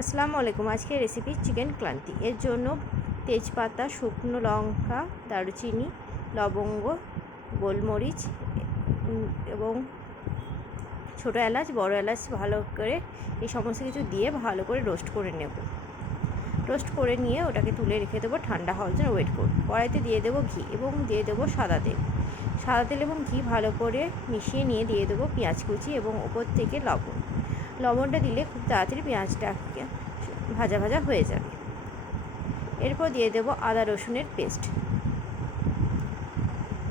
আসসালামু আলাইকুম। আজকের রেসিপি চিকেন ক্লান্তি। এর জন্য তেজপাতা, শুকনো লঙ্কা, দারুচিনি, লবঙ্গ, গোলমরিচ এবং ছোটো এলাচ, বড় এলাচ ভালো করে এই সমস্ত কিছু দিয়ে ভালো করে রোস্ট করে নেব। রোস্ট করে নিয়ে ওটাকে তুলে রেখে দেবো ঠান্ডা হওয়ার জন্য ওয়েট করব। কড়াইতে দিয়ে দেবো ঘি এবং দিয়ে দেবো সাদা তেল। সাদা তেল এবং ঘি ভালো করে মিশিয়ে নিয়ে দিয়ে দেবো পেঁয়াজ কুচি এবং ওপর থেকে লবণ। লবণটা দিলে খুব তাড়াতাড়ি পেঁয়াজটা ভাজা ভাজা হয়ে যাবে। এরপর দিয়ে দেবো আদা রসুনের পেস্ট।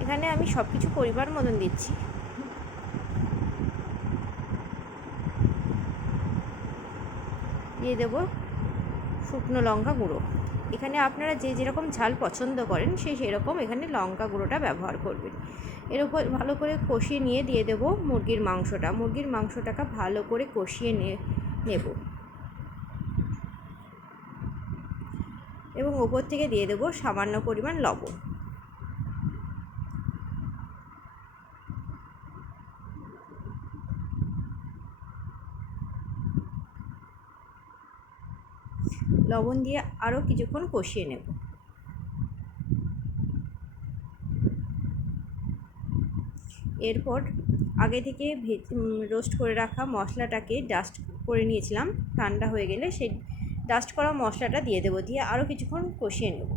এখানে আমি সব কিছু পরিমাণ মতন দিচ্ছি। দিয়ে দেবো শুকনো লঙ্কা গুঁড়ো। এখানে আপনারা যে যেরকম ঝাল পছন্দ করেন, সে সেরকম এখানে লঙ্কা গুঁড়োটা ব্যবহার করবেন। এর উপর ভালো করে কষিয়ে নিয়ে দিয়ে দেব মুরগির মাংসটা। মুরগির মাংসটাকে ভালো করে কষিয়ে নিয়ে নেব। এবং ওপর থেকে দিয়ে দেবো সামান্য পরিমাণ লবণ। লবণ দিয়ে আরও কিছুক্ষণ কষিয়ে নেব। এরপর আগে থেকে রোস্ট করে রাখা মশলাটাকে ডাস্ট করে নিয়েছিলাম। ঠান্ডা হয়ে গেলে সেই ডাস্ট করা মশলাটা দিয়ে দেবো, দিয়ে আরও কিছুক্ষণ কষিয়ে নেব।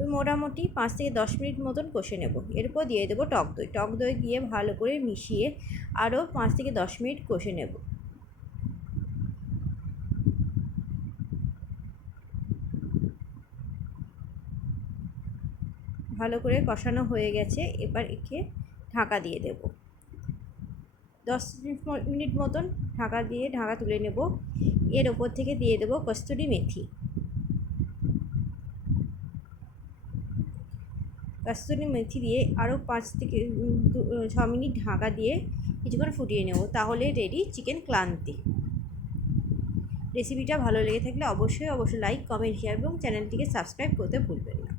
ওই মোটামুটি পাঁচ থেকে দশ মিনিট মতন কষে নেব। এরপর দিয়ে দেবো টক দই। টক দই দিয়ে ভালো করে মিশিয়ে আরও পাঁচ থেকে দশ মিনিট কষে নেব। ভালো করে কষানো হয়ে গেছে, এবার একে ঢাকা দিয়ে দেব। দশ মিনিট মতন ঢাকা দিয়ে ঢাকা তুলে নেব। এর ওপর থেকে দিয়ে দেব কস্তুরি মেথি। কস্তুরি মেথি দিয়ে আরও পাঁচ থেকে ছ মিনিট ঢাকা দিয়ে কিছুক্ষণ ফুটিয়ে নেব, তাহলে রেডি চিকেন ক্লান্তি। রেসিপিটা ভালো লেগে থাকলে অবশ্যই অবশ্যই লাইক কমেন্ট শেয়ার এবং চ্যানেলটিকে সাবস্ক্রাইব করতে ভুলবেন না।